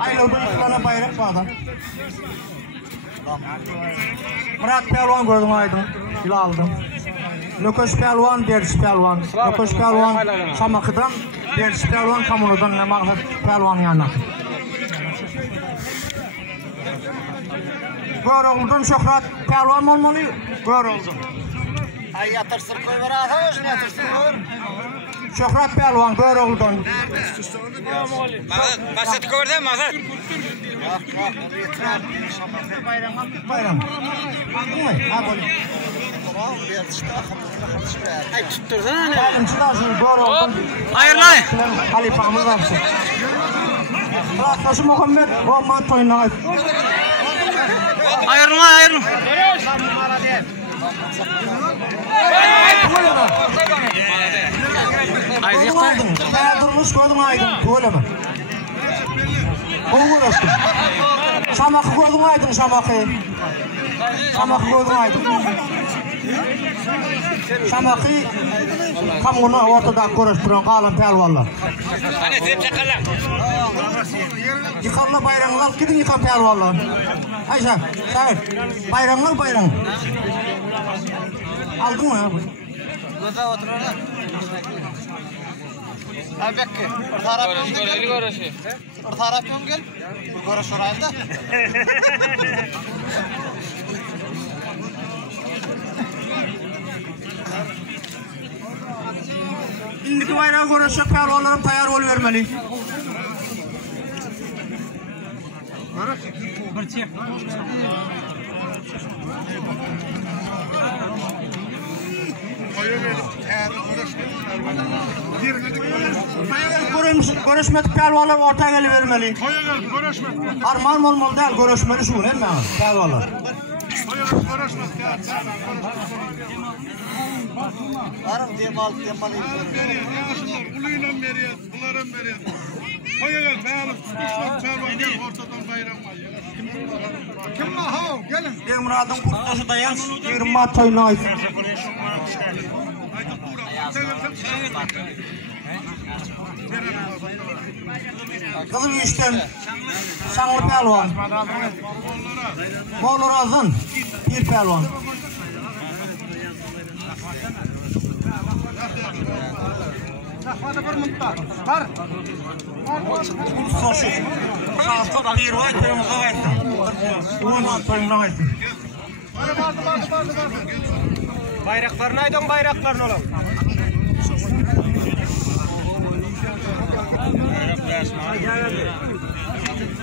Aylovdan bayrak bağdan. Murat Pelvan gördüm aydın. Gül aldım. Lököş Pelvan, Derviş Pelvan. Lököş Pelvan Şamakı'dan, Derviş Pelvan Kamunu'dan ne mağazat Pelvan'ın yanına. Göroğlu'dan Şöhret Pelvan olmalı. Göroğlu'dan. Ay yatırsın koy ver ağzı özünü yatırsın koy. Şöhret Pelvan Göroğlu'dan. Masat gördün mü Masat? Bayram. Aldın mı? Ha böyle. Ay tuttursana ne? Çıtarsın Göroğlu'dan. Hayırlay. Halifamız varsa. Taşı Muhammed Muhammed toyuna ait. Hayırlay. Kaya durmuş gördüm aydın. Böyle mi? Onu uğraştım. Şamakı gördüm aydın Şamakı. Şamakı gördüm aydın. Şamakı kamunu ortada görüştüren kalan pelvallar. Hani tep çakallar. Yıkanla bayrağını alıp gidin yıkan pelvallar. Ayşe, sen bayrağını bayrağı. Aldın mı ya? Burada otururlar. Abi bekle. Orta Arap yok gel. Görüş oraydı. İndiki bayrağı görüşecek pelvallarım tayar ol vermeli. Görüşmedik pelvallar ortaya gelivermeli. Armağan olmalı değil, görüşmeli şu ne mi pelvallar? Arım demal. Uluyla veriyet, bularım veriyet. Koya gel, beğenip tutuşmak çarvan gel, ortadan bayram var. Kim la hav, gelin. Bir Murat'ın kurtası dayan, 20 mat toyuna ait. Kızım işten, şanlı pelvan. Moğlu razın, bir pelvan. Hadi bir mutlar, var. Sosu, sağlıkta bir vay toyumuza aytın. 10 mat toyuna aytın. Bayraklarını aydın bayraklarını oğlum.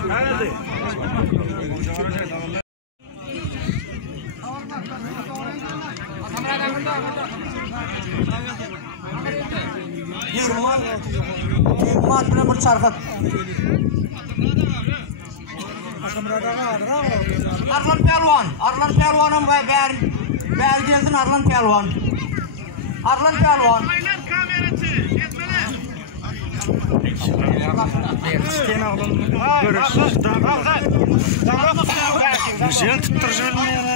Hadi. Yirmat bir çarkıt. Arlan Pelvan'ın beri gelsin Arlan Pelvan. Arlan Pelvan. Güzel tutturacağım ya.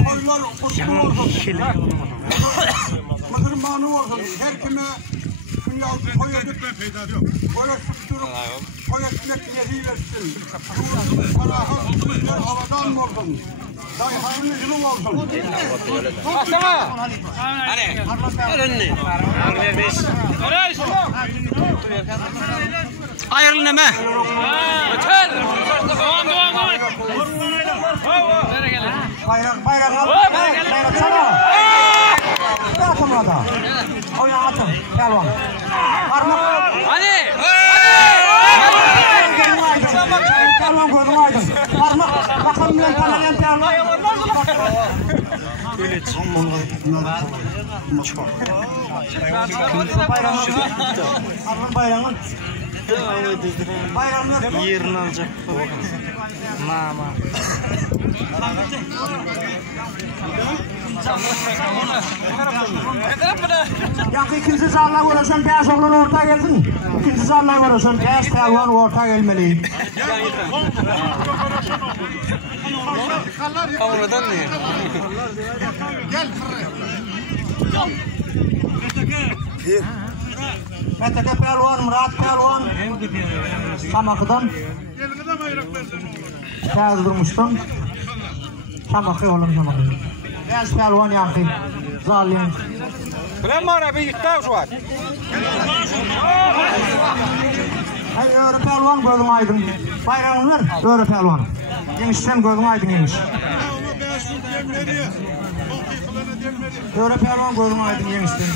Mızırmanı olsun. Her kime koya gitme peyda yok. Koya tutturup koya gitmek niyeti versin. Parahan havadan olsun. Dayhanın yılın olsun. Baksana. Hani? Önüne. Hayırlı neme? Ötel. Devam. Bayrak al. Bayrak sana. Atın orada. Oyna atın. Pelvan. Parmak. Hadi. Pelvan gördüm aydın. Parmak. Bakalım ben tanıyan pelvan. Böyle çıkmam. Bayrağın. Bayrağın Yerini alacak. Mama. Yankı ikinci salla uğraşan piyas oğlan orta gelsin. İkinci salla uğraşan piyas pelvan orta gelmeli. Kavuradan ne? Gel. Meteke Pelvan, Murat Pelvan. Şamakıdan. Tez durmuştum. Şamakı oğlum Şamakı. Tez Pelvan yankı. Zalim. Bilen bana bir iddia var. Öyle Pelvan gözüm aydın. Bayrağını ver. Öyle Pelvan. Yemişten gözüm aydın yemiş. Öyle Pelvan gözüm aydın yemişten.